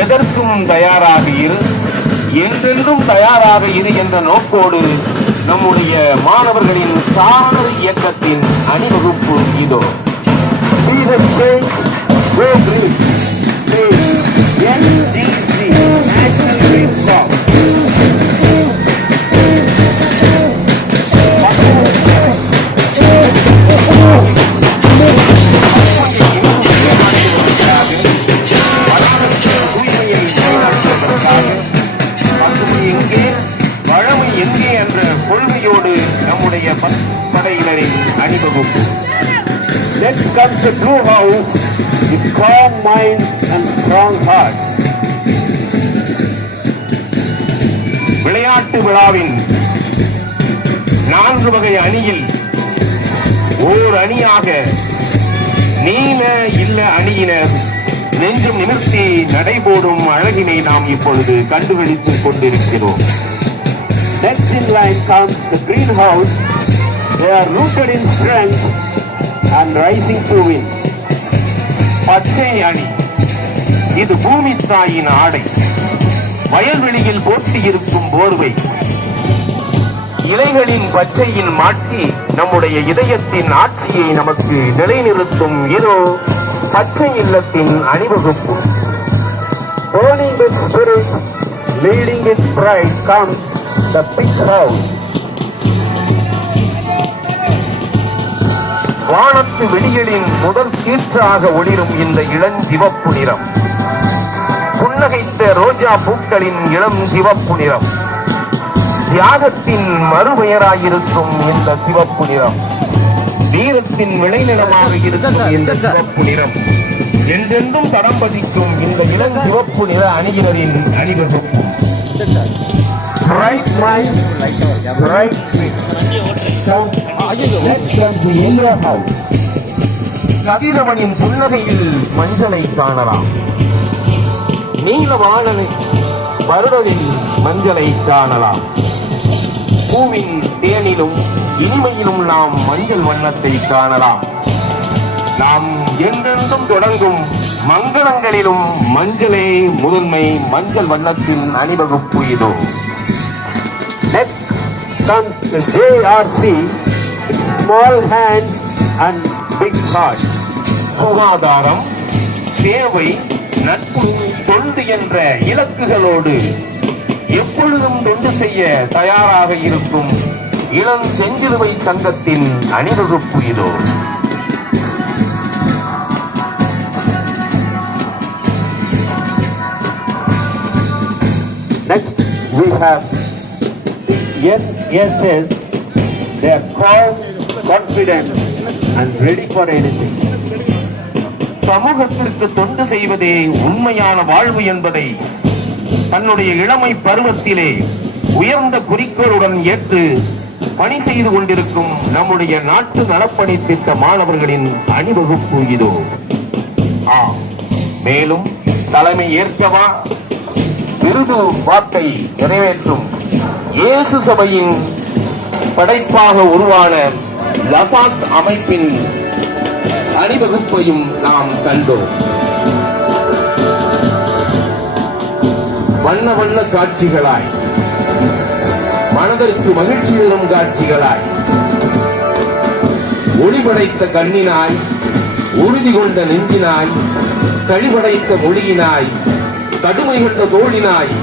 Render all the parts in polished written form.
எதற்கும் தயாராக இரு, என்றென்றும் தயாராக இரு என்ற நோக்கோடு நம்முடைய மாணவர்களின் சாரண இயக்கத்தின் அணிவகுப்பு இதோ. வழமை எங்கே என்ற கொள்கையோடு நம்முடைய படையினரின் அணிவகுப்பு. Next comes the Blue House with calm minds and strong hearts. விளையாட்டு விழாவின் 4 வகை அணியில் ஓர் அணியாக நீல இல்ல அணியினர் நெஞ்சும் நிமிர்த்தி நடைபோடும் அழகினை நாம் இப்பொழுது கண்டுபிடித்துக் கொண்டிருக்கிறோம். Next in line comes the Green House. They are rooted in strength and rising to win. பச்சை அணி, இது பூமி தாயின் ஆடை, வயல்வெளியில் போட்டியிருக்கும் போர்வை, இலைகளின் பச்சையின் மாட்சி நம்முடைய இதயத்தின் ஆட்சியை நமக்கு நிலைநிறுத்தும் இதோ பச்சை இல்லத்தின் அணிவகுப்பு. Burning with spirit, leading with pride comes the Pink House. வானத்து வெளிகளின் முதல் கீற்றாக ஒளிரும் இந்த இளஞ்சிவப்பு நிறம், புன்னகைத்த ரோஜா பூக்களின் இளம் சிவப்பு நிறம், தியாகத்தின் மறுபெயராயிருக்கும் இந்த சிவப்பு நிறம், வீரத்தின் விளைநிலமாக இருக்கும் இந்த சிவப்பு நிறம், என்றென்றும் தடம் பதிக்கும் இந்த இளஞ்சிவப்பு நிற அணியினரின் அணிவகுப்பு. Bright mind, bright feet. Next comes the Yellow House. கதிரவனின் புன்னகையில் மஞ்சளை காணலாம், நீலவானனை வருடலில் மஞ்சளை காணலாம், பூவின் தேனிலும் இனிமையிலும் நாம் மஞ்சள் வண்ணத்தை காணலாம். நாம் என்றென்றும் தொடங்கும் மங்களங்களிலும் மஞ்சளே முதன்மை. மஞ்சள் வண்ணத்தின் அணிவகுப்பு இதோ. Next comes the JRC with small hands and big hearts. சுகாதாரம், சேவை, நட்பு, தொண்டு என்ற இலக்குகளோடு எப்பொழுதும் தொண்டு செய்ய தயாராக இருக்கும் இளம் செஞ்சிலுவை சங்கத்தின் அணிவகுப்பு இதோ. Next we have NSS. They are calm, confident and ready for anything. சமூகத்திற்கு தொண்டு செய்வதே உண்மையான வாழ்வு என்பதை தன்னுடைய இளமை பருவத்திலே உயர்ந்த குறிக்கோளுடன் ஏற்று பணி செய்து கொண்டிருக்கும் நம்முடைய நாட்டு நலப்பணி திட்ட மாணவர்களின் அணிவகுப்பு இதோ. மேலும் தலைமை ஏற்கவா விருது வாக்கை நிறைவேற்றும் இயேசு சபையின் படைப்பாக உருவான லசாத் அமைப்பின் அணிவகுப்பையும் நாம் கண்டோம். வண்ண வண்ண காட்சிகளாய், மனதிற்கு மகிழ்ச்சி தரும் காட்சிகளாய், ஒளிபடைத்த கண்ணினாய், உறுதி கொண்ட நெஞ்சினாய், கழிபடைத்த மொழியினாய், கடுமை கொண்ட தோழினாய்,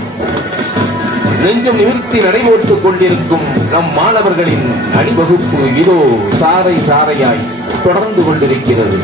நெஞ்சம் நிமிர்த்தி நடைபோட்டுக் கொண்டிருக்கும் நம் மாணவர்களின் அணிவகுப்பு இதோ சாறை சாறையாய் தொடர்ந்து கொண்டிருக்கிறது.